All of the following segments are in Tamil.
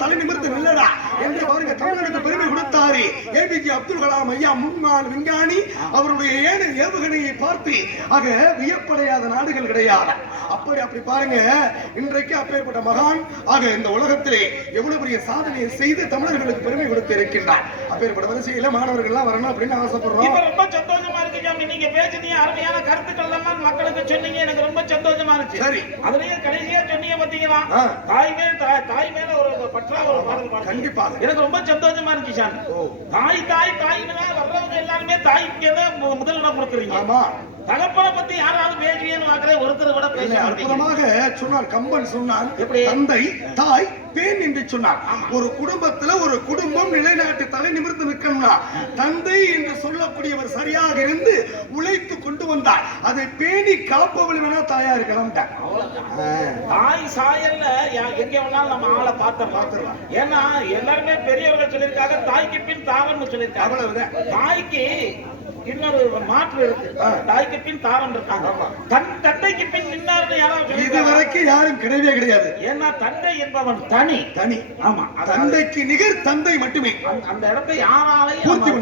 தலை நிமிர்ந்து நில்லடா என்று பாருங்க தமிழனுக்கு பெருமை கொடுத்தாரு ஏபிஜே அப்துல் கலாம் ஐயா, முன்னாள் விஞ்ஞானி. அவருடைய ஏவுகணையை பார்த்து ஆக வியப்படையாத நாடுகள் கிடையாது. அப்படி பாருங்க, இன்றைக்கு அப்பேற்பட்ட மகான் ஆக இந்த உலகத்திலே எவ்வளவு பெரிய சாதனையை செய்து தமிழர்களுக்கு பெருமை கொடுத்து இருக்கின்றார். அப்பேற்பட்ட வரிசையில மாணவர்கள் எல்லாம் வரணும் அப்படின்னு ஆசைப்படுறோம். ரொம்ப சந்தோஷமா இருக்கு சாமி. நீங்க பேசுனீங்க, அருமையான கருத்துக்கள் எல்லாம் மக்களுக்கு சொன்னீங்க. எனக்கு ரொம்ப சந்தோஷமா இருக்கு. சரி, அதுலயே கடைசியா சொன்னீங்க பாத்தீங்களா, தாய் மேல ஒரு பற்றா ஒரு பாடல். கண்டிப்பாக எனக்கு ரொம்ப சந்தோஷமா இருக்கு சாமி. தாய் தாய் தாய்னா வர்றவங்க எல்லாருமே தாய்க்கு தான் முதலிடம் கொடுக்குறீங்க. ஆமா, தகப்பனை பத்தி யாராவது பேசுவீங்கன்னு பாக்குறேன், ஒருத்தர் கூட பேச அற்புதமாக சொன்னார். கம்பன் சொன்னார், தந்தை தாய் பேன் என்று சொன்னார். ஒரு குடும்பத்துல ஒரு குடும்பம் நிலைநாட்டு தலை நிமிர்ந்து நிற்கணும்னா தந்தை என்று சொல்லக்கூடியவர் சரியாக இருந்து உழைத்து கொண்டு வந்தார். அதை பேணி காப்பவள் வேணா தாயா இருக்கலாம். தாய் சாயல்ல எங்க வேணாலும் நம்ம ஆளை பார்த்துடலாம். ஏன்னா எல்லாருமே பெரியவர்கள் சொல்லியிருக்காங்க, தாய்க்கு பின் தாரம்னு சொல்லியிருக்காங்க. தாய்க்கு இன்னொரு மாற்று இருக்கு. தாய்க்கு பின் தாரம் இருக்காங்க. தந்தைக்கு பின் நின்னார்னு யாராவது இதுவரைக்கும் யாரும் கிடையவே கிடையாது. ஏன்னா தந்தை என்பவன் தனி. ஆமா, தந்தைக்கு நிகர் தந்தை மட்டுமே. அந்த இடத்தை யாராலையும் பூர்த்தி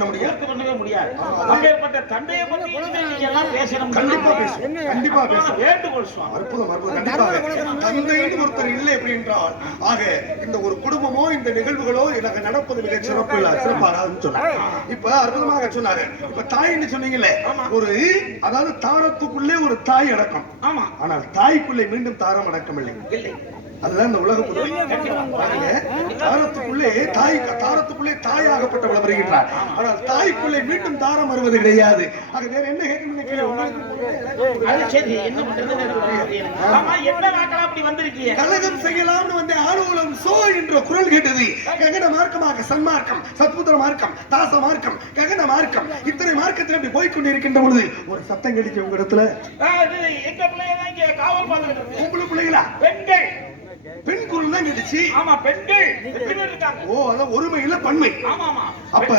பண்ணவே முடியாது. அப்பேற்பட்ட தந்தையை பத்தி நீங்க எல்லாம் பேசணும். கண்டிப்பா பேசுவோம், கண்டிப்பா பேசுவோம். வேண்டுகோள். அற்புதம், அற்புதம். கண்டிப்பாக தந்தைன்னு ஒருத்தர் இல்லை எப்படி என்றால் ஆக இந்த ஒரு குடும்பமோ இந்த நிகழ்வுகளோ எனக்கு நடப்பது மிக சிறப்பாக சொன்னார். இப்ப அற்புதமாக சொன்னாரு. இப்ப தாய் சொன்னீங்களே, ஒரு அதாவது தாரத்துக்குள்ளே ஒரு தாய் அடக்கம். ஆமா, ஆனால் தாய்க்குள்ளே மீண்டும் தாரம் அடக்கம் இல்லை. அதுதான் இந்த உலக பொதுவை. தாரத்துக்குள்ளே தாயாகப்பட்டவள் வருகின்றார். ஆனால் தாய்க்குள்ளே மீண்டும் தாரம் வருவது கிடையாது. ஆக வேற என்ன கேட்கணும்? கலகம் செய்யலாம்னு வந்து ஆளுலம் சோ என்ற குரல் கேட்டது. ககன மார்க்கமாக சன்மார்க்கம், சத்புத்திர மார்க்கம், தாச மார்க்கம், ககன மார்க்கம், இத்தனை மார்க்கத்தில் அப்படி போய்கொண்டிருக்கின்ற பொழுது ஒரு சத்தம் கிடைக்கும் உங்க இடத்துல. உங்களை பிள்ளைகளா? பெண்கள் பெண் குரல் தான் கேட்டுச்சு. ஆமா, பெண்கள் இருக்காங்க. ஓ, அதான் ஒருமையில பன்மை. ஆமா ஆமா. அப்ப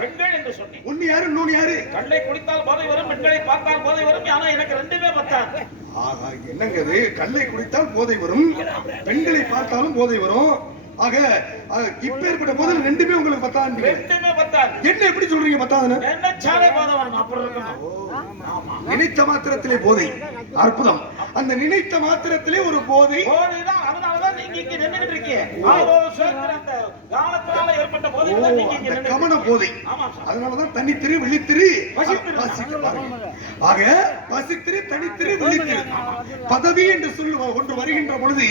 பெண்கள் என்று சொன்னேன். ஒன்னு யாரு இன்னொன்னு யாரு? கண்ணை குடித்தால் போதை வரும், பெண்களை பார்த்தால் போதை வரும். ஆனா எனக்கு ரெண்டுமே பத்தாது. என்னங்க இது? கல்லை குடித்தால் போதை வரும், பெண்களை பார்த்தாலும் போதை வரும். ஆக இப்பேற்பட்ட போது ரெண்டுமே உங்களுக்கு பத்தாது. ரெண்டுமே பத்தாது. என்ன எப்படி சொல்றீங்க பத்தாதுன்னு? நினைச்சாலே போதை வரும். அப்புறம் இருக்கணும். நினைத்த மாத்திரத்திலே போதை. அற்புதம். அந்த நினைத்த மாத்திரத்திலே ஒரு போதை. போதைதான். அதனாலதான் நீங்க இங்க நின்னுட்டு இருக்கீங்க. காலத்தால ஏற்பட்ட போதை நீங்க இங்க நின்னு கமன போதை. அதனாலதான் தனித்திரு விழித்திரு ஆக பசித்திரு தனித்திரு விழித்திரு. பதவி என்று சொல்ல ஒன்று வருகின்ற பொழுது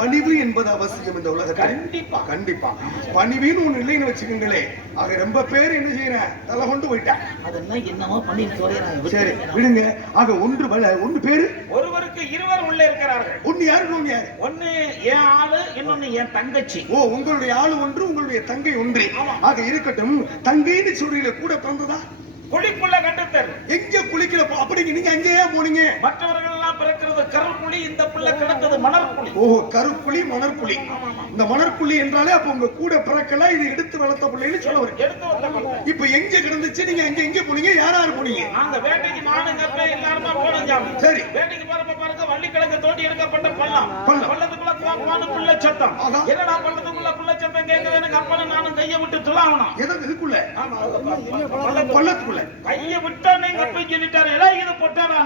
பணிவு என்பது அவசியம் இந்த உலகத்தில். கண்டிப்பா கண்டிப்பா பணிவின்னு ஒண்ணு இல்லைன்னு வச்சுக்கோங்களே. ஆக ரொம்ப பேர் என்ன செய்யறேன், தலை கொண்டு போயிட்டேன். அதெல்லாம் என்னமோ பண்ணிட்டு சொல்றாங்க. சரி விடுங்க. ஆக ஒன்று பேரு, ஒருவருக்கு இருவர் உள்ள இருக்கிறார்கள். ஒன்னு யாரு இன்னொன்னு யாரு? ஒன்னு என் ஆளு, இன்னொன்னு என் தங்கச்சி. ஓ, உங்களுடைய ஆளு ஒன்று, உங்களுடைய தங்கை ஒன்று. ஆக இருக்கட்டும். தங்கைன்னு சொல்றீங்க, கூட பிறந்ததா? குளிக்குள்ள கண்டுத்தல். எங்க குளிக்கல அப்படிங்க நீங்க அங்கேயே போனீங்க? மற்றவர்கள் எல்லாம் பிறக்கிறது கருப்புளி, இந்த பிள்ளை கிடக்கிறது மணற்குழி. ஓ, கருப்புளி மணற்குழி. இந்த மணற்குழி என்றாலே அப்ப உங்க கூட பிறக்கல, இது எடுத்து வளர்த்த பிள்ளைன்னு சொல்ல வரீங்க. எடுத்து வளர்த்த. இப்ப எங்க கிடந்துச்சு? நீங்க எங்க போனீங்க? யாராரு போனீங்க? நாங்க வேட்டைக்கு நானும் கப்பே எல்லாரும் போனோம். சரி, வேட்டைக்கு போறப்ப பாருங்க வள்ளிக்கிழங்கு தோண்டி எடுக்கப்பட்ட பள்ளம். பள்ளத்துக்குள்ள கோனுக்குள்ள சத்தம். என்னடா பள்ளத்துக்குள்ள புள்ள சத்தம் கேட்குது? எனக்கு அப்பன நானும் கையை விட்டு துளாவணும். எதுக்கு இதுக்குள்ள? ஆமா, பள்ளத்துக்குள்ள கையை விட்டானே போய் சொல்லிட்டாரு. எல்லாம் இது பொட்டானா?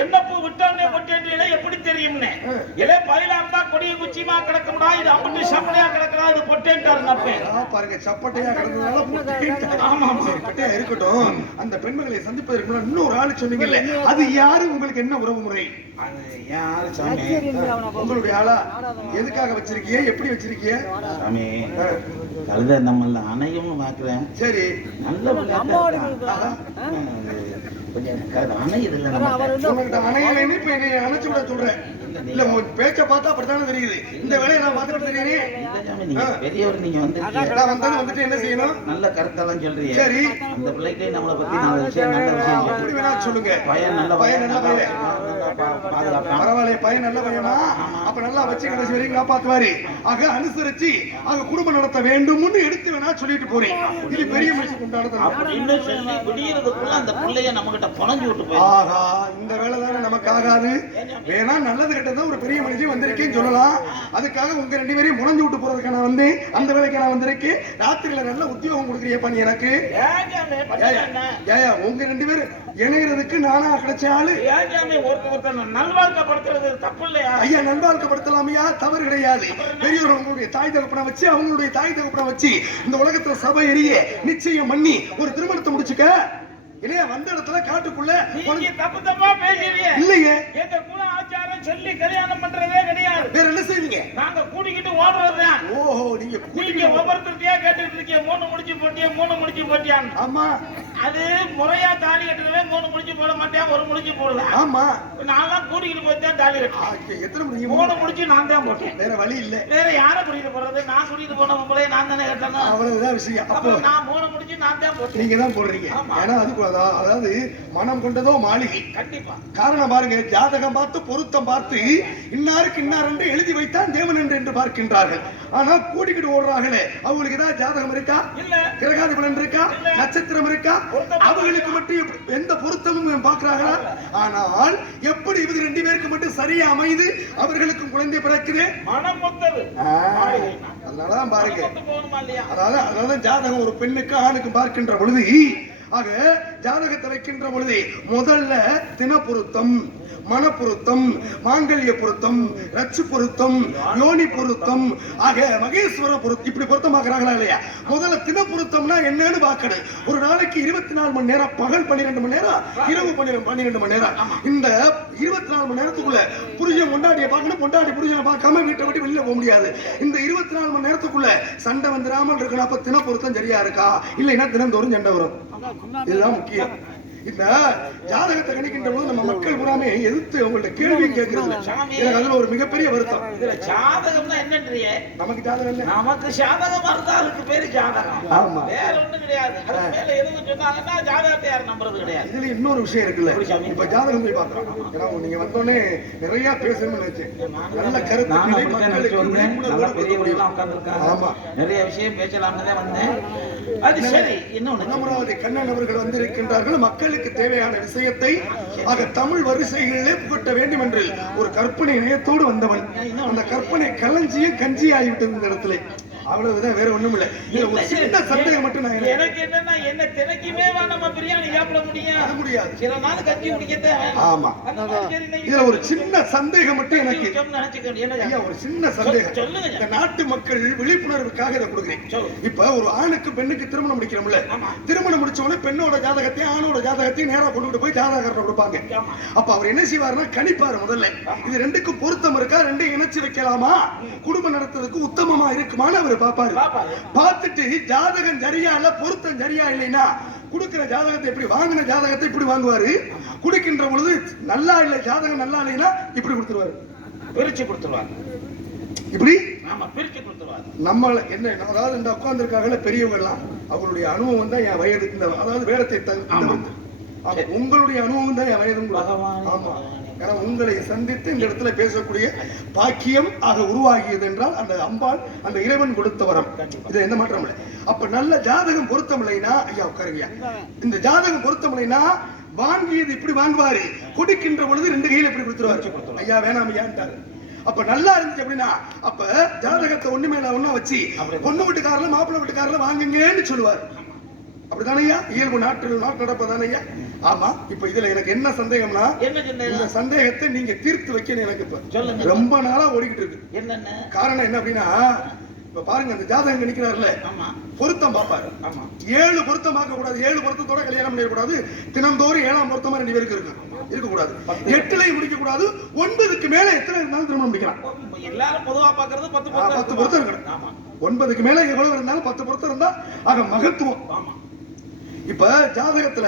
என்னப்பூ விட்டானே பொட்டேன் எப்படி தெரியும்னு. இலே பயிலா இருந்தா கொடிய குச்சியமா கிடக்கும்டா, இது அப்படி சப்பட்டையா கிடக்குறா, இது பொட்டேன்ட்டாரு. பாருங்க, சப்பட்டையா கிடந்ததால பொட்டேன். ஆமா, சரி பட்டையா இருக்கட்டும். அந்த பெண்மகளை சந்திப்பதற்கு முன்னாடி இன்னொரு ஆளு சொன்னீங்கல்ல, அது யாரு? உங்களுக்கு என்ன உறவு முறை? உங்களுடைய ஆளா? எதுக்காக வச்சிருக்கீங்க? எப்படி வச்சிருக்கீங்க? கழுத நம்மள அணையும் பாக்குறேன். சரி, நல்ல அணையலைன்னு இப்ப எங்க அணைச்சு விட சொல்றேன். இல்ல உங்க பேச்ச பார்த்தா அப்படித்தானே தெரியுது. இந்த வேலையை நான் பார்த்துட்டு தெரியுறேன். பெரியவர் நீங்க வந்துட்டு என்ன செய்யணும்? நல்ல கருத்தெல்லாம் சொல்றீங்க. சரி, அந்த பிள்ளைக்கு நம்மளை பத்தி நல்ல விஷயம், நல்ல விஷயம் அப்படி வேணா சொல்லுங்க. பையன் நல்ல பையன், நல்ல பையன். பரவாயில்ல, பையன் நல்ல பையனா? அப்ப நல்லா வச்சு கடைசி வரைக்கும் காப்பாத்துவாரு. ஆக அனுசரிச்சு ஆக குடும்பம் நடத்த வேண்டும்னு எடுத்து வேணா சொல்லிட்டு போறேன். இது பெரிய மனுஷன் கொண்டாடுறது. அந்த பிள்ளைய நம்ம கிட்ட புனஞ்சு விட்டு போய் ஆகா, இந்த வேலை தானே நமக்கு ஆகாது. வேணா நல்லது கிட்டதான் ஒரு பெரிய மனுஷன் வந்திருக்கேன்னு சொல்லலாம். அதுக்காக உங்க 2 பேரையும் முனஞ்சு விட்டு போறதுக்கு நான் வந்து அந்த வேலைக்கு நான் வந்திருக்கேன். ராத்திரியில நல்ல உத்தியோகம் கொடுக்குறியப்பா நீ எனக்கு. உங்க 2 பேரும் இணைகிறதுக்கு நானா கிடைச்ச ஆளு. நல்வாழ்க்கப்படுத்துறது தப்பு இல்லையா? ஐயா, நல்வாழ்க்கப்படுத்தலாமையா? தவறு கிடையாது. பெரியவர் உங்களுடைய தாய் தகப்பனை வச்சு அவங்களுடைய தாய் தகப்பனை வச்சு இந்த உலகத்துல சபை எரிய நிச்சயம் பண்ணி ஒரு திருமணத்தை முடிச்சுக்க. இல்லையா? வந்த இடத்துல காட்டுக்குள்ள தப்பு தப்பா பேசுறீங்க. இல்லையே, எங்க குல ஆச்சாரம் சொல்லி கல்யாணம் பண்றதே கிடையாது. வேற என்ன செய்வீங்க? நாங்க கூட்டிக்கிட்டு ஓடுறதுதான். ஓஹோ, நீங்க ஒவ்வொருத்தரையா கேட்டுட்டு இருக்கீங்க. 3 முடிச்சு போட்டியா 3 முடிச்சு போட்டியான்னு. ஆமா, அது முறையா தாலி கட்டுறவே 3 முடிச்சு போட மாட்டேன், 1 முடிச்சு போடுவேன். ஆமா, நான் கூட்டிக்கிட்டு போய் தான் தாலி கட்டுறேன். எத்தனை முடியும்? 3 முடிச்சு நான் தான் போட்டேன். வேற வழி இல்ல. வேற யாரை கூட்டிட்டு போறது? நான் கூட்டிட்டு போன உங்களே நான் தானே கட்டணும். அவ்வளவுதான் விஷயம். அப்போ நான் 3 முடிச்சு நான் தான் போட்டேன். நீங்க தான் போடுறீங்க. ஏன்னா அது அதாவது மனம் கொண்டதோ மாளிகை. கண்டிப்பா. காரணம் பாருங்க, ஜாதகம் பார்த்து பொருத்தம் பார்த்து இன்னாருக்கு இன்னார் என்று எழுதி வைத்தான் தேவன் என்று பார்க்கின்றார்கள். ஆனா கூட்டிக்கிட்டு ஓடுறாங்களே, அவங்களுக்கு ஏதாவது ஜாதகம் இருக்கா? இல்ல. கிரகாதிபலன் இருக்கா? நட்சத்திரம் இருக்கா? அவங்களுக்கு மட்டும் எந்த பொருத்தமும் பார்க்கிறாங்களா? ஆனால் எப்படி இவங்க 2 பேருக்கு மட்டும் சரியா அமைது அவர்களுக்கும் குழந்தை பிறக்குது. மனம் மொத்தது. அதனாலதான் பாருங்க, அதாவது ஜாதகம் ஒரு பெண்ணுக்கு ஆணுக்கு பார்க்கின்ற பொழுது, ஆக ஜாதகத்தை வைக்கின்ற பொழுது முதல்ல தின பொருத்தம், மன பொருத்தம், மாங்கல்ய பொருத்தம், ரச்சு பொருத்தம், யோனி பொருத்தம், ஆக மகேஸ்வர பொருத்தம், இப்படி பொருத்தமாக்குறாங்களா இல்லையா? முதல்ல தின பொருத்தம்னா என்னன்னு பார்க்கணும். ஒரு நாளைக்கு 24 மணி நேரம், பகல் 12 மணி நேரம், இரவு 12 மணி நேரம். இந்த 24 மணி நேரத்துக்குள்ள புருஷன் பொண்டாட்டியை பார்க்கணும், பொண்டாட்டி புருஷனை பார்க்காம வீட்டை விட்டு வெளியில போக முடியாது. இந்த 24 மணி நேரத்துக்குள்ள சண்டை வந்துடாமல் இருக்கணும். அப்ப தின பொருத்தம் சரியா இருக்கா? இல்லைன்னா தினந்தோறும் சண்டை வரும். இதுதான் முக்கியம். இந்த ஜாதகத்தை கணிக்கின்ற போது நம்ம மக்கள் பூராமே எதிர்த்து அவங்கள்ட்ட கேள்வி கேட்கிறது. எனக்கு அதுல ஒரு மிகப்பெரிய வருத்தம். ஜாதகம்னா என்னன்றீங்க? நமக்கு ஜாதகம் இல்ல. நமக்கு ஜாதகம் இருந்தா அதுக்கு பேரு ஜாதகம். ஆமா, வேற ஒண்ணும் கிடையாது. அது மேல எதுவும் சொன்னாங்கன்னா ஜாதகத்தை யாரும் நம்புறது கிடையாது. இதுல இன்னொரு விஷயம் இருக்குல்ல. இப்ப ஜாதகம் போய் பாக்குறோம். ஏன்னா நீங்க வந்தோடனே நிறைய பேசணும்னு நினைச்சேன். நல்ல கருத்து ஆமா, நிறைய விஷயம் பேசலாம்னு தான் வந்தேன். அது சரி. இன்னொன்னு, அமராவதி கண்ணன் அவர்கள் வந்திருக்கின்றார்கள். மக்களுக்கு தேவையான விஷயத்தை ஆக தமிழ் வரிசைகளிலே புகட்ட வேண்டும் என்று ஒரு கற்பனை நயத்தோடு வந்தவன். அந்த கற்பனை களஞ்சியம் கஞ்சி ஆகிவிட்டது இந்த இடத்துல. அவ்வளவுதான், வேற ஒண்ணும் இல்ல. ஒரு சின்ன சந்தேகம் மட்டும் நான் எனக்கு என்னன்னா, என்ன தினைக்குமே நம்ம பிரியாணி சாப்பிட முடியும்? அது முடியாது. சில நாள் கஞ்சி குடிக்கத்தே. ஆமா, இதுல ஒரு சின்ன சந்தேகம் மட்டும் எனக்கு. ஐயா, ஒரு சின்ன சந்தேகம். இந்த நாட்டு மக்கள் விழிப்புணர்வுக்காக இதை கொடுக்குறேன். இப்ப ஒரு ஆணுக்கு பெண்ணுக்கு திருமணம் முடிக்கிறோம்ல, திருமணம் முடிச்ச உடனே பெண்ணோட ஜாதகத்தையும் ஆணோட ஜாதகத்தையும் நேரா கொண்டு போய் ஜாதகத்தை கொடுப்பாங்க. அப்ப அவர் என்ன செய்வாருன்னா கணிப்பாரு. முதல்ல இது 2க்கும் பொருத்தம் இருக்கா, 2 இணைச்சு வைக்கலாமா, குடும்பம் நடத்துறதுக்கு உத்தமமா இருக்குமான்னு அவர் பாப்பாரு. பார்த்துட்டு ஜாதகம் சரியா இல்ல, பொருத்தம் சரியா இல்லைன்னா குடுக்கிற ஜாதகத்தை இப்படி, வாங்கின ஜாதகத்தை இப்படி வாங்குவாரு. குடிக்கின்ற பொழுது நல்லா இல்ல, ஜாதகம் நல்லா இல்லைன்னா இப்படி கொடுத்துருவாரு, பிரிச்சு கொடுத்துருவாரு. இப்படி பிரிச்சு கொடுத்துருவாரு. நம்ம என்ன, அதாவது இந்த உட்கார்ந்துருக்காங்கல்ல பெரியவங்க எல்லாம், அவங்களுடைய அனுபவம் தான் என் வயது. இந்த அதாவது வேடத்தை உங்களுடைய அனுபவம் தான் என் வயது. ஆமா, ஏன்னா உங்களை சந்தித்து இந்த இடத்துல பேசக்கூடிய பாக்கியம் ஆக உருவாகியது என்றால் அந்த அம்பாள், அந்த இறைவன் கொடுத்த வரம். இது எந்த மாற்றம் இல்லை. அப்ப நல்ல ஜாதகம் பொருத்தம் இல்லைன்னா, ஐயா உட்காருங்க, இந்த ஜாதகம் பொருத்தம் இல்லைன்னா வாங்கியது இப்படி வாங்குவாரு, கொடுக்கின்ற பொழுது 2 கையில இப்படி கொடுத்துருவாரு. ஐயா வேணாம் ஐயான்ட்டாரு. அப்ப நல்லா இருந்துச்சு அப்படின்னா, அப்ப ஜாதகத்தை ஒண்ணு மேல ஒண்ணா வச்சு பொண்ணு வீட்டுக்காரல மாப்பிள்ளை வீட்டுக்காரல வாங்குங்கன்னு சொல்லுவாரு. அப்படிதானையா இயல்பு நாட்டு நடப்பதானையா? ஆமா. இப்ப இதுல எனக்கு என்ன சந்தேகம்னா, இந்த சந்தேகத்தை நீங்க தீர்த்து வைக்கணும். எனக்கு இப்ப ரொம்ப நாளா ஓடிக்கிட்டு இருக்கு. என்னென்ன காரணம் என்ன அப்படின்னா, இப்ப பாருங்க, அந்த ஜாதகம் கணிக்கிறாருல, பொருத்தம் பாப்பாரு. 7 பொருத்தம் பார்க்க கூடாது. 7 பொருத்தத்தோட கல்யாணம் பண்ணிடக்கூடாது. தினந்தோறும் 7ஆம் பொருத்தமா 2 பேருக்கு இருக்கக்கூடாது. 8லையும் முடிக்க கூடாது. 9க்கு மேல எத்தனை இருந்தாலும் திருமணம் முடிக்கலாம். எல்லாரும் பொதுவா பாக்குறது 10 பொருத்தம் இருக்கணும். 9க்கு மேல எவ்வளவு இருந்தாலும் 10 பொருத்தம் இருந்தா ஆக மகத்துவம். இப்ப ஜாதகத்துல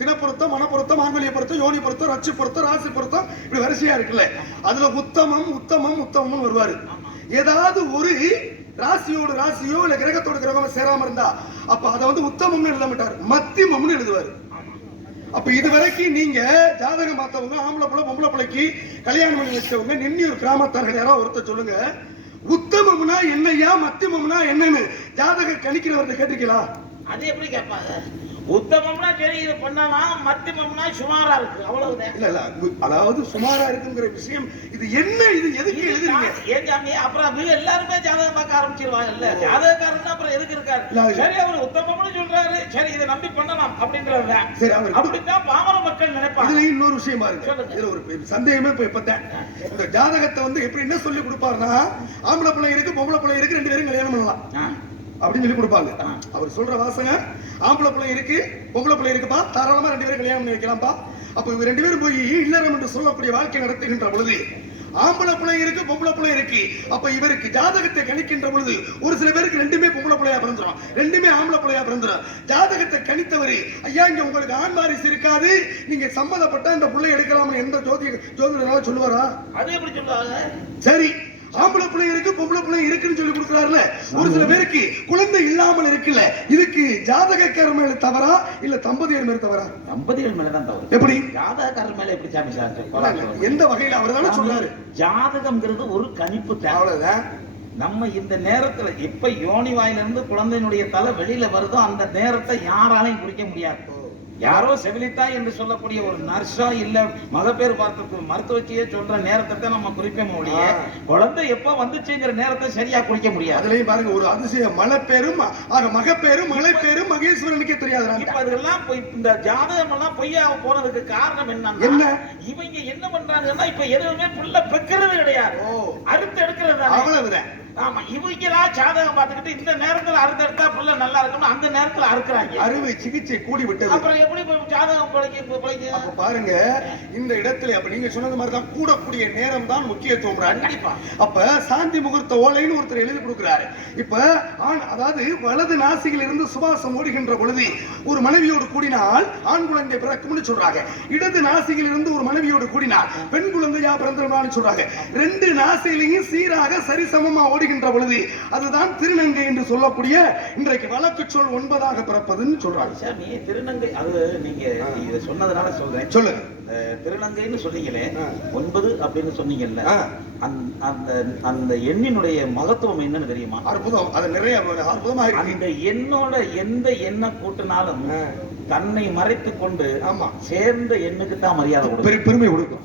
தினப்பொருத்தம், மனப்பொருத்தம், மாங்கல்ய பொருத்தம், யோனி பொருத்தம், ரட்சி பொருத்தம், ராசி பொருத்தம், இப்படி வரிசையா இருக்குல்ல. அதுல உத்தமம் உத்தமம் உத்தமம் வருவாரு. ஏதாவது ஒரு ராசியோட ராசியோ இல்ல கிரகத்தோட கிரகமோ சேராம இருந்தா அப்ப அதை வந்து உத்தமம்னு எழுத மாட்டார், மத்தியமம்னு எழுதுவாரு. அப்ப இது வரைக்கும் நீங்க ஜாதகம் பார்த்தவங்க ஆம்பளை பிள்ளை பொம்பளை பிள்ளைக்கு கல்யாணம் பண்ணி வச்சவங்க நின்னியூர் கிராமத்தார்கள் யாராவது ஒருத்தர் சொல்லுங்க, உத்தமம்னா என்னையா மத்தியமம்னா என்னன்னு ஜாதக கணிக்கிறவர்கிட்ட கேட்டிருக்கீங்களா? அது எப்படி கேட்பாங்க? உத்தமம்னா சரி இது பண்ணனா, மத்தியமம்னா சுமாரா இருக்கு அவ்வளவுதான். இல்ல இல்ல, அதாவது சுமாரா இருக்குங்கிற விஷயம் இது என்ன, இது எதுக்கு எழுதுறீங்க? ஏன் சாமி அப்புறம் எல்லாருமே ஜாதகம் பார்க்க ஆரம்பிச்சிருவாங்க இல்ல, ஜாதகக்காரன் அப்புறம் எதுக்கு இருக்காரு? சரி அவர் உத்தமம்னு சொல்றாரு, சரி இதை நம்பி பண்ணலாம் அப்படின்றது. சரி அவர் அப்படித்தான் பாமர மக்கள் நினைப்பாங்க. இதுல இன்னொரு விஷயமா இருக்கு, இதுல ஒரு சந்தேகமே இப்ப இப்பதான் இந்த ஜாதகத்தை வந்து எப்படி என்ன சொல்லி கொடுப்பாருன்னா, ஆம்பளை பிள்ளை இருக்கு பொம்பளை பிள்ளை இருக்கு, 2 பேரும் கல்யாணம் பண்ணலாம் அப்படின்னு சொல்லி கொடுப்பாங்க. அவர் சொல்ற வாசங்க, ஆம்பளை பிள்ளை இருக்கு பொம்பளை பிள்ளை இருக்குப்பா, தாராளமா 2 பேரும் கல்யாணம் பண்ணி வைக்கலாம்ப்பா. அப்ப இவங்க 2 பேரும் போய் இல்லறம் என்று சொல்லக்கூடிய வாழ்க்கை நடத்துகின்ற பொழுது ஆம்பளை பிள்ளை இருக்கு பொம்பளை பிள்ளை இருக்கு, அப்ப இவருக்கு ஜாதகத்தை கணிக்கின்ற பொழுது ஒரு சில பேருக்கு 2மே பொம்பளை பிள்ளையா பிறந்துரும், 2மே ஆம்பளை பிள்ளையா பிறந்துரும். ஜாதகத்தை கணித்தவர் ஐயா இங்க உங்களுக்கு ஆண் வாரிசு இருக்காது, நீங்க சம்மதப்பட்ட இந்த பிள்ளை எடுக்கலாம்னு எந்த ஜோதிடராக சொல்லுவாரா? அது எப்படி சொல்லுவாங்க? சரி ஆம்பளை பிள்ளை இருக்கு பொம்பளை பிள்ளை இருக்குன்னு சொல்லி கொடுக்குறாருல, ஒரு சில பேருக்கு குழந்தை இல்லாமல் இருக்குல்ல, இதுக்கு ஜாதகக்காரர் மேல தவறா இல்ல தம்பதியர் மேல தவறா? தம்பதியர் மேலதான் தவறு. எப்படி? ஜாதகக்காரர் மேல எப்படி சாமி சார்? எந்த வகையில அவர் தானே சொல்றாரு? ஜாதகம்ங்கிறது ஒரு கணிப்பு தான், அவ்வளவுதான். நம்ம இந்த நேரத்துல எப்ப யோனி வாயிலிருந்து குழந்தையினுடைய தலை வெளியில வருதோ அந்த நேரத்தை யாராலையும் குறிக்க முடியாது. யாரோ செவிலித்தாய் என்று சொல்லக்கூடிய ஒரு நர்ஸா இல்ல மகப்பேறு பார்த்து மருத்துவச்சியே சொல்ற நேரத்தை நம்ம குறிப்போம் ஒழிய குழந்தை எப்ப வந்துச்சுங்கிற நேரத்தை சரியா குறிக்க முடியாது. அதுலயும் பாருங்க ஒரு அதிசயம், மலைப்பேரும் மகப்பேரும் மலைப்பேரும் மகேஸ்வரனுக்கே தெரியாது. இப்ப அதெல்லாம் இந்த ஜாதகம் எல்லாம் பொய்யா போனதுக்கு காரணம் என்ன? இவங்க என்ன பண்றாங்கன்னா இப்ப எதுவுமே புள்ள பெக்கிறது கிடையாது, அறுத்து எடுக்கிறது அவ்வளவுதான். ஆமா, இவங்களா ஜாதகம் பார்த்துக்கிட்டு இந்த நேரத்துல அறுத்து எடுத்தா புள்ள நல்லா இருக்கணும், அந்த நேரத்துல அறுக்குறாங்க. அறுவை சிகிச்சை கூடி விட்டது. அப்புறம் எப்படி ஜாதகம் பிழைக்க? அப்ப பாருங்க இந்த இடத்துல அப்ப நீங்க சொன்னது மாதிரிதான் கூடக்கூடிய நேரம் தான் முக்கியத்துவம். கண்டிப்பா. அப்ப சாந்தி முகூர்த்த ஓலைன்னு ஒருத்தர் எழுதி கொடுக்கிறாரு. இப்ப அதாவது வலது நாசியில் இருந்து சுவாசம் ஓடுகின்ற பொழுது ஒரு மனைவியோடு கூடினால் ஆண் குழந்தை பிறக்கும்னு சொல்றாங்க. இடது நாசியில் இருந்து ஒரு மனைவியோடு கூடினால் பெண் குழந்தையா பிறந்திருமான்னு சொல்றாங்க. 2 நாசிலையும் சீராக சரிசமமா ஓடுகின்ற பொழுது அதுதான் திருநங்கை என்று சொல்லக்கூடிய இன்றைக்கு வழக்கு சொல் 9ஆக பிறப்பதுன்னு சொல்றாங்க. சார் நீ திருநங்கை அது நீங்க இத சொன்னதனால சொல்றேன். சொல்லுங்க. திருநங்கைன்னு சொன்னீங்களே 9 அப்படின்னு சொன்னீங்கல்ல, அந்த அந்த எண்ணினுடைய மகத்துவம் என்னன்னு தெரியுமா? அற்புதம். அது நிறைய அற்புதமா இருக்கு. அந்த எண்ணோட எந்த எண்ணை கூட்டினாலும் தன்னை மறைத்துக் கொண்டு சேர்ந்த எண்ணுக்கு தான் மரியாதை கொடுக்கும், பெருமை கொடுக்கும்.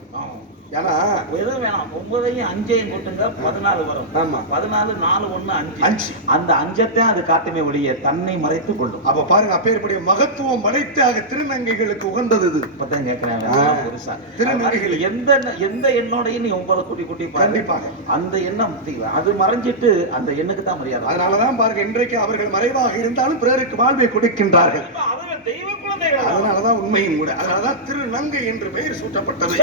ஏன்னா எதுவும் வேணாம், 9ஐயும் 5ஐயும் கூட்டுங்க 14 வரும். 14 4 1 5. அந்த 5ஐத்தான் அது காட்டுமே ஒழிய தன்னை மறைத்துக் கொள்ளும். அப்ப பாருங்க அப்பேற்படிய மகத்துவம் படைத்தாக திருநங்கைகளுக்கு உகந்தது. இப்பதான் கேட்கிறேன் புதுசா திருநங்கைகள் எந்த எண்ணோடையும் நீ 9 கூட்டி கூட்டி கண்டிப்பாக அந்த எண்ணம் அது மறைஞ்சிட்டு அந்த எண்ணுக்கு தான் மரியாதை. அதனாலதான் பாருங்க இன்றைக்கு அவர்கள் மறைவாக இருந்தாலும் பிறருக்கு வாழ்வை கொடுக்கின்றார்கள். தெய்வ குழந்தைகள். அதனாலதான் உண்மையும் கூட. அதனாலதான் திருநங்கை என்று பெயர் சூட்டப்பட்டது.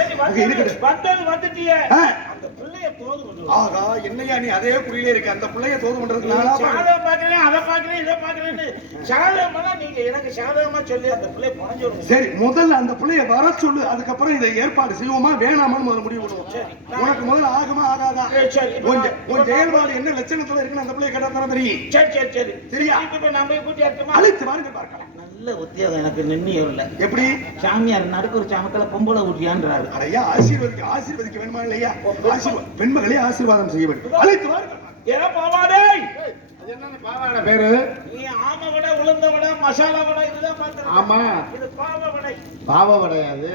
ஆகா என்னையா நீ அதே குறியிலே இருக்க, அந்த பிள்ளைய தோது பண்றதுக்கு சாதகம் பாக்குறேன் அதை பாக்குறேன் இதை பாக்குறேன்னு சாதகமா நீங்க எனக்கு சாதகமா சொல்லி அந்த பிள்ளைய புனைஞ்சு. சரி முதல்ல அந்த பிள்ளைய வர சொல்லு, அதுக்கப்புறம் இதை ஏற்பாடு செய்வோமா வேணாமான்னு முதல்ல முடிவு பண்ணுவோம். உனக்கு முதல்ல ஆகுமா ஆகாதா? உன் செயல்பாடு என்ன லட்சணத்துல இருக்குன்னு அந்த பிள்ளைய கேட்டா தானே தெரியும். சரி சரி சரி சரியா? இப்ப நான் போய் கூட்டி அழைத்து வாருங்க பார்க்கலாம். நல்ல உத்தியோகம் எனக்கு நின்னியும் இல்ல. எப்படி சாமியார் நடுக்கு ஒரு சாமத்துல பொம்பளை ஊட்டியான்றாரு. அடையா ஆசீர்வதிக்க வேணுமா இல்லையா? பெண்மகளே ஆசீர்வாதம் செய்ய வேண்டும். அழைத்து வாருங்கள். ஏன் பாவாடை என்ன பாவாடை பேரு? நீ ஆம வடை உளுந்த வடை மசாலா வடை இதுதான் பாத்துறேன். ஆமா இது பாவ வடை. பாவ வடை அது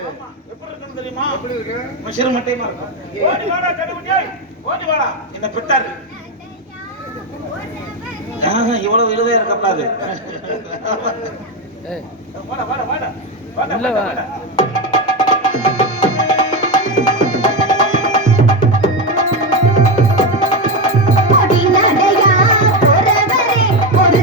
எப்படி இருக்கு தெரியுமா? எப்படி இருக்கு? மஷர மட்டைமா இருக்கு. ஓடி வாடா கடுகுட்டி ஓடி வாடா. என்ன பெட்டாரு இவ்வளவு இழுவையா இருக்கப்படாது. வாடா வாடா வாடா வாடா வாடா. ஒரு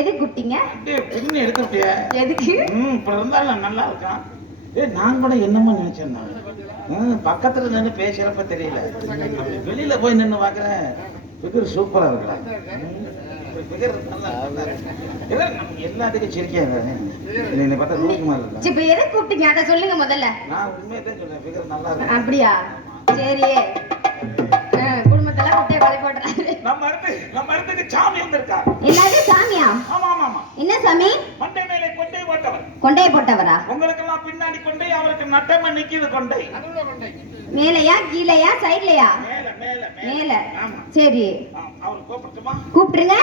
எது குட்டிங்க? பின்னு எடுத்து விட்டியா? எதுக்கு? இப்ப இருந்தாலும் நல்லா இருக்கான். நான் கூட என்னமோ நினைச்சேன், பக்கத்துல நின்று பேசுறப்ப தெரியல, வெளியில போய் நின்று பாக்குறேன். பிகர் சூப்பரா இருக்கலாம். எல்லாத்துக்கும் சிரிக்காது. பார்த்தா ரூகுமார் இருக்கா? இப்ப எதை கூப்பிட்டீங்க அதை சொல்லுங்க முதல்ல. நான் உண்மையை தான் சொல்றேன், பிகர் நல்லா இருக்கு. அப்படியா? சரி, குடும்பத்தெல்லாம் குட்டியை கொலை போடுறாரு. நம்ம இடத்துக்கு சாமி வந்திருக்கா. என்னது சாமியா? ஆமா ஆமா. என்ன சாமி? மண்டை மேலே கொண்டை போட்டவர். கொண்டை போட்டவரா? உங்களுக்கு எல்லாம் பின்னாடி கொண்டை, அவருக்கு நட்டமா நிக்கிது கொண்டை. மேலையா கீழையா சைடுலயா? மேல மேல மேல. ஆமா. சரி, அவர் கூப்பிட்டுமா? கூப்பிடுங்க.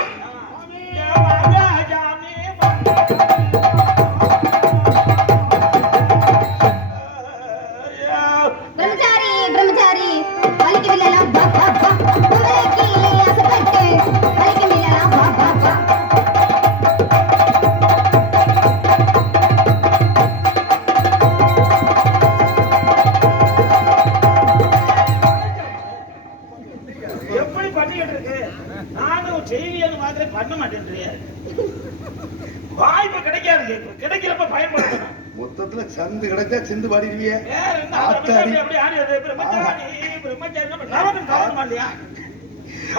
பிரம்மச்சாரி பிரம்மச்சாரி வலிக்கு வில்லலாம் பா பா பா, உங்களுக்கு ஆசைப்பட்டு வலிக்கு வில்லலாம் பா பா பா. எப்படி பண்ணிட்டு இருக்கு? நானும் செய்தின்னு மாதிரி பண்ண மாட்டேன்றிய. வாய்ப்பு கிடைக்காது, கிடைக்கிறப்ப பயன்படுத்தணும். மொத்தத்துல சந்து கிடைச்சா சிந்து பாடிடுவிய.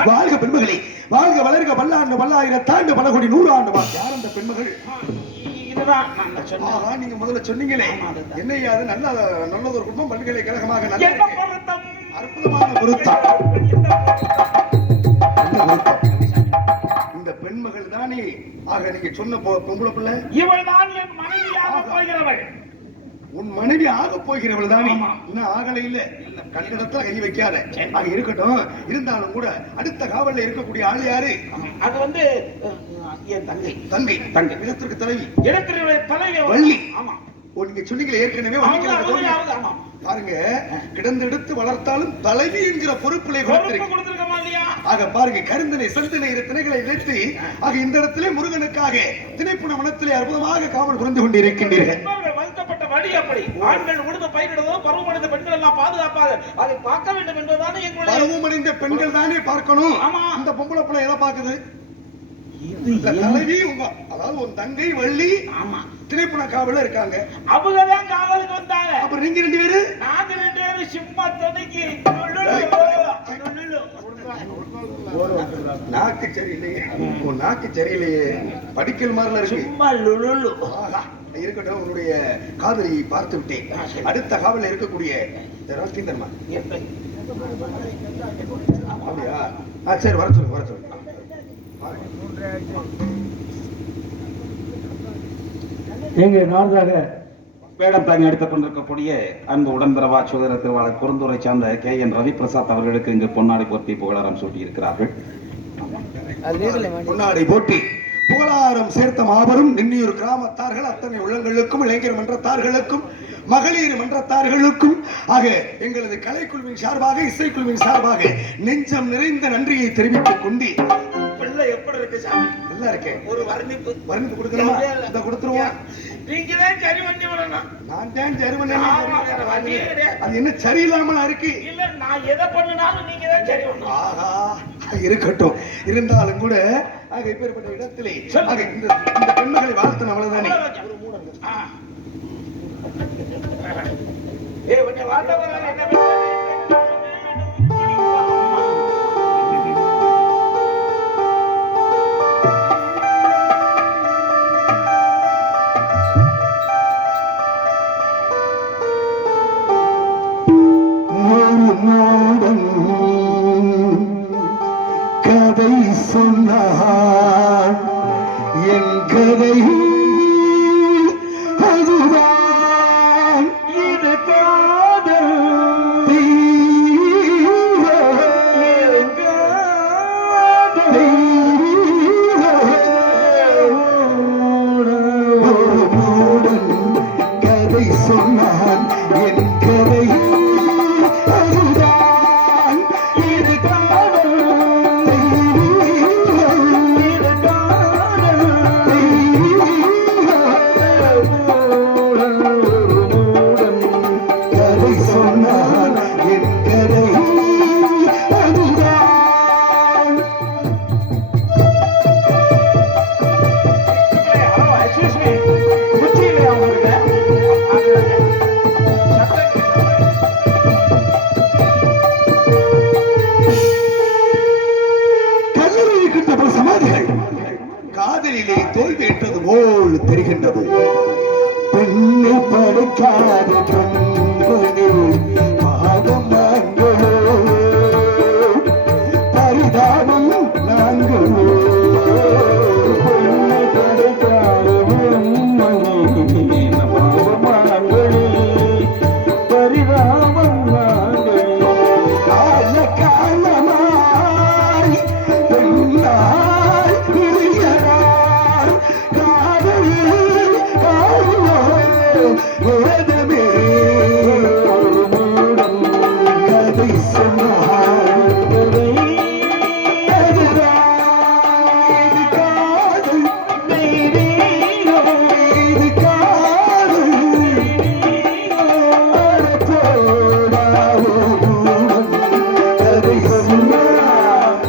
வாழ்க பெண்மகளே, வாழ்க வளர்க பல்லாண்டு பல்லாயிரத்தாண்டு பல கோடி 100 ஆண்டு. யார் அந்த பெண்மகள்? நீங்க முதல்ல சொன்னீங்களே, என்னையா அது நல்லதொரு குடும்பம், பல்கலைக்கழகமாக நல்ல அற்புதமான பொருத்தம். இந்த பெண்மகள் தானே ஆக நீங்க சொன்ன பொம்பளை பிள்ளை? இவள் தான் என் மனைவியாக போகிறவள். உன் மனைவி ஆக போகிறவள் தானே? இன்னும் ஆகலை இல்ல. கல்லிடத்துல கை வைக்காத. ஆக இருக்கட்டும். இருந்தாலும் கூட அடுத்த காவல்ல இருக்கக்கூடிய ஆள் யாரு? அது வந்து என் தங்கை. தங்கை தங்கை இடத்திற்கு தலைவி. இடத்திற்கு தலைவி வள்ளி. ஆமா. நீங்க சொன்னீங்களே ஏற்கனவே. பாருங்க, கிடந்தெடுத்து வளர்த்தாலும் தலைவி என்கிற பொறுப்பிலே கொடுத்திருக்கோம் இல்லையா? ஆக பாருங்க, கருந்தனை செந்தனை திணைகளை இழைத்து ஆக இந்த இடத்திலே முருகனுக்காக திணைப்புண வனத்திலே அற்புதமாக காவல் புரிந்து கொண்டிருக்கின்றீர்கள். வளர்க்கப்பட்ட வழி அப்படி. ஆண்கள் உழுது பயிரிடுவதும் பருவமடைந்த பெண்கள் எல்லாம் பாதுகாப்பாக அதை பார்க்க வேண்டும் என்பதுதானே எங்களுடைய. பருவமடைந்த பெண்கள் தானே பார்க்கணும். ஆமா. அந்த பொம்பளை பிள்ளை எதை பாக்குது? தலைவி உங்க, அதாவது உன் தங்கை வள்ளி. ஆமா, திணைப்புண காவல இருக்காங்க. அவங்கதான் காவலுக்கு வந்தாங்க. அப்புறம் நீங்க 2 பேரு? நாங்க 2 பேரும் சும்மா துணைக்கு. நாக்கு சரியில்லையே, உன் நாக்கு சரியில்லையே, படிக்கல் மாதிரில இருக்கு. சும்மா லுலுலு. இருக்கட்டும், உன்னுடைய காதலியை பார்த்து விட்டேன். அடுத்த காவல இருக்கக்கூடிய ராஜேந்திரமா. அப்படியா? சரி, வர சொல்லுங்க, வர சொல்லுங்க. எங்க நாளாக வேடம் தாங்கி எடுத்துக் கொண்டிருக்கக்கூடிய அன்பு உடன்பிறவா சுதந்திர திருவாளர் குறுந்தூரை சார்ந்த KN ரவி பிரசாத் அவர்களுக்கு இங்கு பொன்னாடை போர்த்தி புகழாரம் சூட்டி இருக்கிறார்கள். பொன்னாடை போட்டி புகழாரம் சேர்த்த மாபெரும் நின்னியூர் கிராமத்தார்கள் அத்தனை உள்ளங்களுக்கும், இளைஞர் மன்றத்தார்களுக்கும், மகளிர் மன்றத்தார்களுக்கும் ஆக எங்களது கலைக்குழுவின் சார்பாக, இசைக்குழுவின் சார்பாக நெஞ்சம் நிறைந்த நன்றியை தெரிவித்துக் கொண்டு. எப்படி இருக்கு சாமி? நல்லா இருக்கேன். ஒரு வர்ணிப்பு கொடுக்கணுமா? இத கொடுத்துருவோம். நீங்க தான் சரி பண்ணி விடணும். நான் தான் சரி பண்ணேன். அது என்ன சரியில்லாம இருக்கு? இல்ல, நான் எதை பண்ணினாலும் நீங்க தான் சரி பண்ணணும். ஆஹா, இருக்கட்டும். இருந்தாலும் கூட ஆக இப்பேற்பட்ட இடத்திலே ஆக இந்த பெண்மகளை வாழ்த்து நம்மளதானே. கொஞ்சம் வாழ்த்த கதை சொன்னான் என் கதை அதுதான். இது காதல் கதை சொன்னான் என் கதை அதுதான். இது காதல் வாழ்க்கையிலே தோல்வியற்றது போல் தெரிகின்றது. பெண்ணை படுக்காத பெண்களில் பாதம் நாங்களோ, பரிதாபம் நாங்களோ. பெண்ணை படுக்காத பெண்களில் பாதம் நாங்களே, பரிதாபம் நாங்களே. கால காலமாய் பெண்ணாய் இளையராய் காதலில் வேதமே ஒரு மூடம் கதை சொன்னார். இது காதல் இது காதல் அடப்போடாவோ மூடம் கதை சொன்னார்.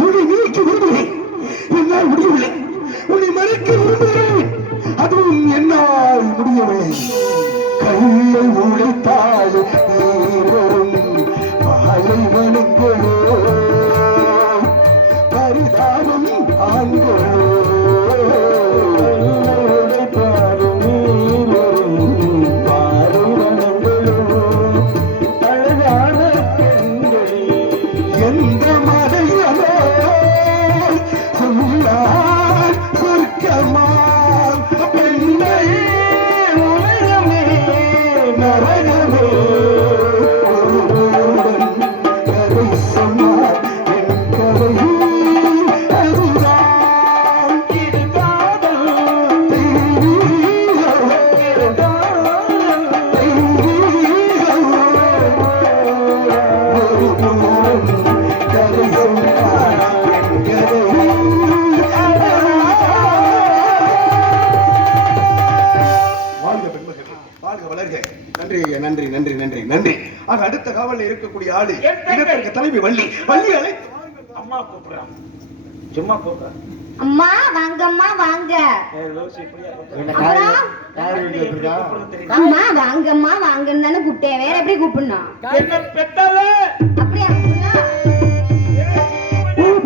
உன்னை நீக்கி விரும்புகிறேன், என்னால் முடியவில்லை. உன்னை மறைக்க விரும்புகிறேன், அதுவும் என்னால் முடியவில்லை. கையை உழைத்தால் நீர் வரும் பாலைவனங்களோ, பரிதாபம் ஆண்களோ. உழைத்தாலும் நீர் வரும் பாலைவனங்களோ, அழகான பெண்களே. எந்த மலையோ சொல்லார் சொர்க்கமா பெண்ணை உலகமே நரகமே ஒருவன் கதை சொன்னார். என் கதை அதுதான். இது காதல் தெய்வீகம், இது காதல் தெய்வீகம். ஒருவன் கதை சொன்னார். என் கதை வாழ்க பெண்மகள், வாழ்க வளர்க. நன்றி ஐயா, நன்றி நன்றி நன்றி நன்றி. ஆக அடுத்த காவலில் இருக்கக்கூடிய ஆளு இடத்திற்கு தலைவி வள்ளி. வள்ளி அழைத்து அம்மா கூப்பிடுறான். சும்மா கூப்பிடுற. அம்மா வாங்கம்மா வாங்க. அப்புறம் அம்மா வாங்கம்மா வாங்கன்னு தானே கூப்பிட்டேன், வேற எப்படி கூப்பிடணும்? என்ன பெத்தாலே அப்படியா கூப்பிடணும்?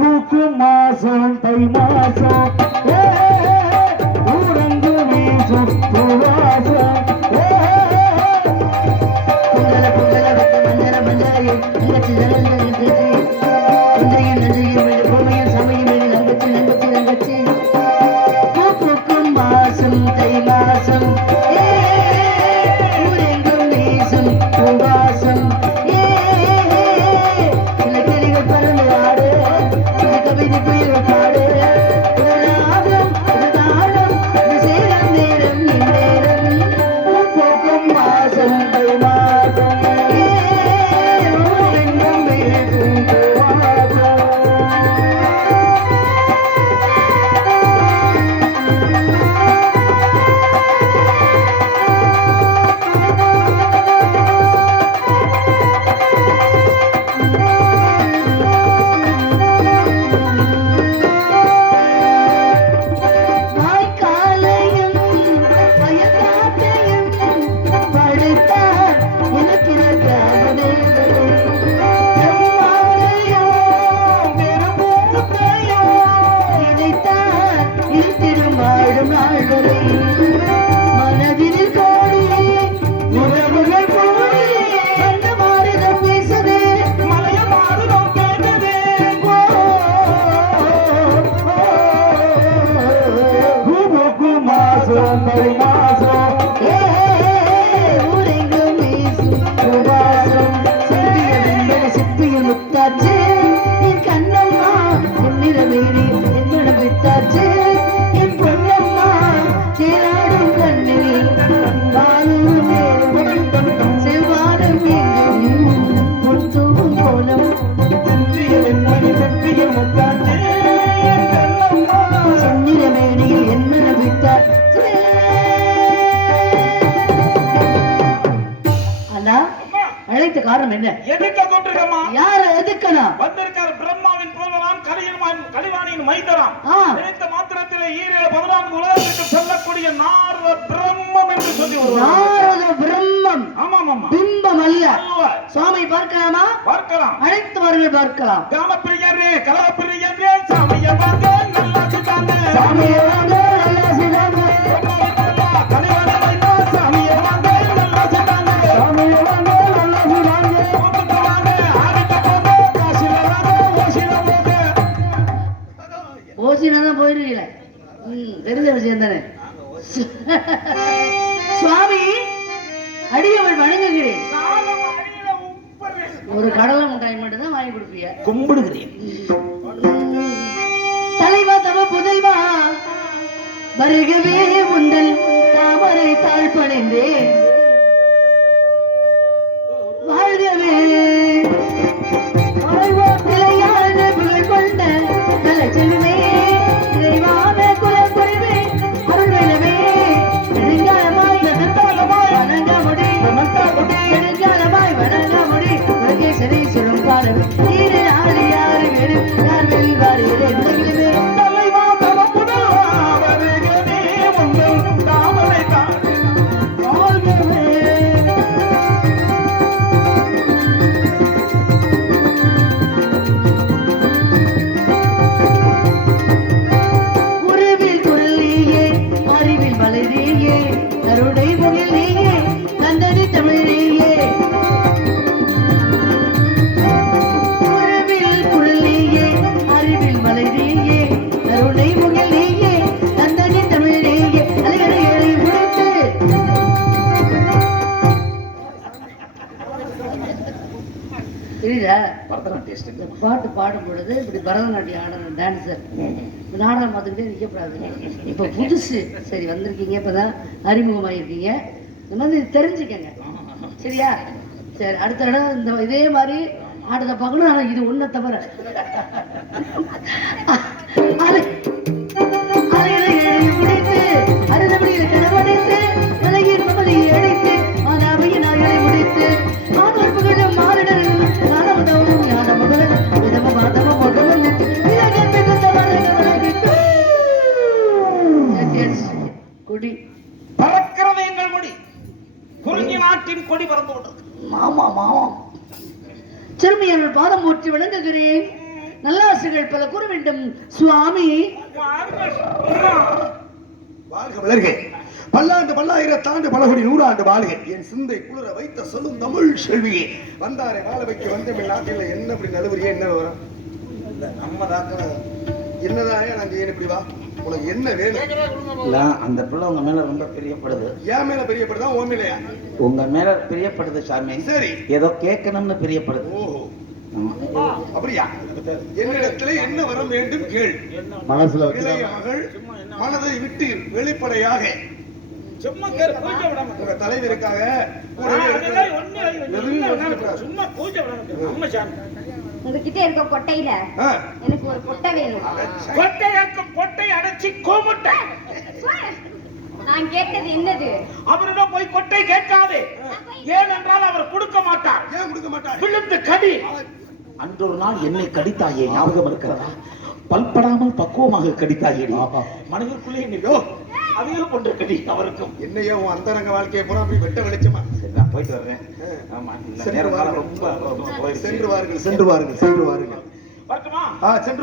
பூக்கு மாசம் தை மாசம் ஊரங்கு வீசும் பூவாசம். பொங்கல பொங்கல வெட்ட மஞ்சள மஞ்சளையும் தங்கச்சி தங்கச்சி இன்றையும் நஞ்சையும் பொம்மையும் சமையும் நங்கச்சி நங்கச்சி நங்கச்சி. பூக்கும் மாசம் தை மாசம் ஊரெங்கும் வீசும் பூவாசம். சில கிளிகள் பறந்து ஆடு, சில கவிதை புயல் பாடு. ராகம் தாளம் விசேடம் நேரம் இந்நேரம். பூக்கும் மாசம் தை மாசம் ஊரெங்கும் வீசும் பூவாசம். வாய்க்காலையும் வயக்காட்டையும் படைத்தார் எனக்கிருக்காக தேவரே. எம்மாடையோ பெரும்பூத்தையோ இணைத்தார் இருத்திடும் வாழும் நாள்களை. மனதில் கோடி உறவுகள் கூடி அந்த மாறுதம் பேசுதே, மலைய மாறுதம் பேசுதே. பூக்கு மாசம் தை மாசம் ஊரெங்கும் வீசும் பூவாசம். சிப்பியில் முத்தாச்சு என் கண்ணம்மா, பொன்னிறவேணி என் மனம் வித்தாச்சு என் பொன்னம்மா. சேராடும் கண்ணில் வாழும் நேரம் செவ்வாடும் எங்கும் பொன் தூவும் கோலம். பொன்னிறவேணியில் என் மனம் வித்தாச்சு. அண்ணா அழைத்த காரணம் என்ன? எதுக்க கூப்பிட்டுருக்கம்மா? யார எதுக்கணும்? வந்திருக்காரு பிரம்மாவின் போலலாம் கலிவாணியின் மைந்தராம் ஆ. நினைத்த மாத்திரத்திலே ஈரேழு 14 உலகத்துக்கு சொல்லக்கூடிய நாரத பிரம்மம் என்று சொல்லி ஒரு நாரத பிரம்மம். ஆமாம் ஆமா பிம்பம் அல்ல. அல்ல. சுவாமி பார்க்கலாமா? பார்க்கலாம். அழைத்தவர்கள் பார்க்கலாம். காமப்பிரியரே கலப்பிரியரே சாமியை வாங்க நல்லா சுத்தாங்க சாமியே வாங்க நல்லா சுத்தாங்க கலிவாணி மைந்தா சாமியை வாங்க நல்லா சுத்தாங்க சாமியே வாங்க நல்லா சுத்தாங்க கோபத்தை வாங்க ஆடிட்ட போங்க காசில வாங்க ஓசில போங்க ஓசினா தான் போயிருக்கீங்களே. தெரிஞ்ச விஷயம் தானே. சுவாமி அடியவள் வணங்குகிறேன். நானும் அடியில உப்பறேன். ஒரு கடலை மிட்டாய் மட்டும் தான் வாங்கி கொடுப்பீங்க. கும்பிடுகிறேன். தலைவா தவ புதைவா வருகவே முந்தல் தாமரை தாழ் பணிந்தேன் வாழ்கவே நிலையான புகழ் கொண்ட நல்ல செல்வமே நிறைவான குலக்குறைவே அருள்வேலவே நெடுங்காலமாய் வணங்க முடி நெடுங்காலமாய் வணங்க முடி உலகேசனை சொல்லும் பாடல் ஈரு நாடு யாரு வேறு யார் வெல்வார் இதை உலகிலுமே தலைவா தவ புதல்வா வருகவே உங்கள் தாமரை தாழ் வாழ்கவே. உருவில் குரலியே அறிவில் வளரியே கருணை முகிலியே நந்தனி தமிழியே உருவில் குரலியே அறிவில் வளரியே கருணை முகிலியே நந்தனி தமிழியே அலைகளை ஏறி முடித்து புரியுதா? பரதநாட்டியம் இந்த பாட்டு பாடும் பொழுது இப்படி பரதநாட்டியம் ஆடுற டான்ஸர் நாடகம் பார்த்துக்கிட்டே நிற்கக்கூடாது. இப்போ புதுசு சரி வந்திருக்கீங்க, இப்போதான் அறிமுகமாயிருக்கீங்க, இந்த மாதிரி தெரிஞ்சுக்கங்க சரியா? சரி அடுத்த இடம் இந்த இதே மாதிரி ஆடுறத பார்க்கணும். ஆனால் இது ஒன்றை தவிர அலைகளை எழுதி முடித்து அறுதபடியில் கனவடைத்து விலகின் மமதியை அடைத்து ஆனாவையின் நாயலை முடித்து மாதவர்களும் மாறிடரும் நாடம் தவறும் ஞான மகள் விதம மாதவ மகளும் கொடி பறக்கிறது எங்கள் கொடி குறிஞ்சி நாட்டின் கொடி பறந்து விட்டது. மாமா மாமா சிறுமியர்கள் பாதம் போற்றி விளங்குகிறேன். நல்லாசிகள் பல கூற வேண்டும் சுவாமி. வாழ்க வளர்க பல்லாண்டு பல்லாயிரத்தாண்டு பலகோடி 100 ஆண்டு வாழ்க என் சிந்தை குளிர வைத்த சொல்லும் தமிழ் செல்வியே வந்தாரே வாழ வைக்க வந்தமிழ் நாட்டில் என்ன இப்படி நலுவரியே என்ன வரும் நம்ம தாக்க என்னதான் நான் செய்யணும் இப்படி வா உனக்கு என்ன வேணும்? இல்ல அந்த பிள்ளை உங்க மேல ரொம்ப பிரியப்படுது. என் மேல பிரியப்படுதா உன் மேலையா? உங்க மேல பிரியப்படுது சாமி. சரி ஏதோ கேட்கணும்னு பிரியப்படுது. ஓஹோ ஆமா. அப்படியா? என்னிடத்துல என்ன வர வேண்டும் கேள். மனசுல இளைய மகள் மனதை விட்டு வெளிப்படையாக சும்மா கேரு பூஜை விடாம உங்க தலைவருக்காக அதெல்லாம் ஒண்ணு சும்மா பூஜை விடாம அம்மா சாமி உங்ககிட்ட இருக்க கொட்டையில எனக்கு ஒரு கொட்டை வேணும். கொட்டையாக்கும் கொட்டை அடைச்சி கோமுட்டை. நான் கேட்டது என்னது? அவரிடம் போய் கொட்டை கேட்காதே. ஏனென்றால் அவர் கொடுக்க மாட்டார். ஏன் கொடுக்க மாட்டார்? விழுந்து கடி. அன்றொரு நாள் என்னை கடித்தாயே ஞாபகம் இருக்கிறதா? பல்படாமல் பக்குவமாக கடித்தாயேடி. மனதிற்குள்ளே நீயோ அதையும் கொண்டு கடி அவருக்கும். என்னையோ உன் அந்தரங்க வாழ்க்கையை பூரா அப்படி வெட்ட வெளிச்சமா? சரி நான் போயிட்டு வர்றேன். ஆமா இந்த சென்று நேரம் வாருங்கள். ரொம்ப சென்று வாருங்கள் சென்று வாருங்கள் சென்று வாருங்கள். வரட்டுமா? சென்று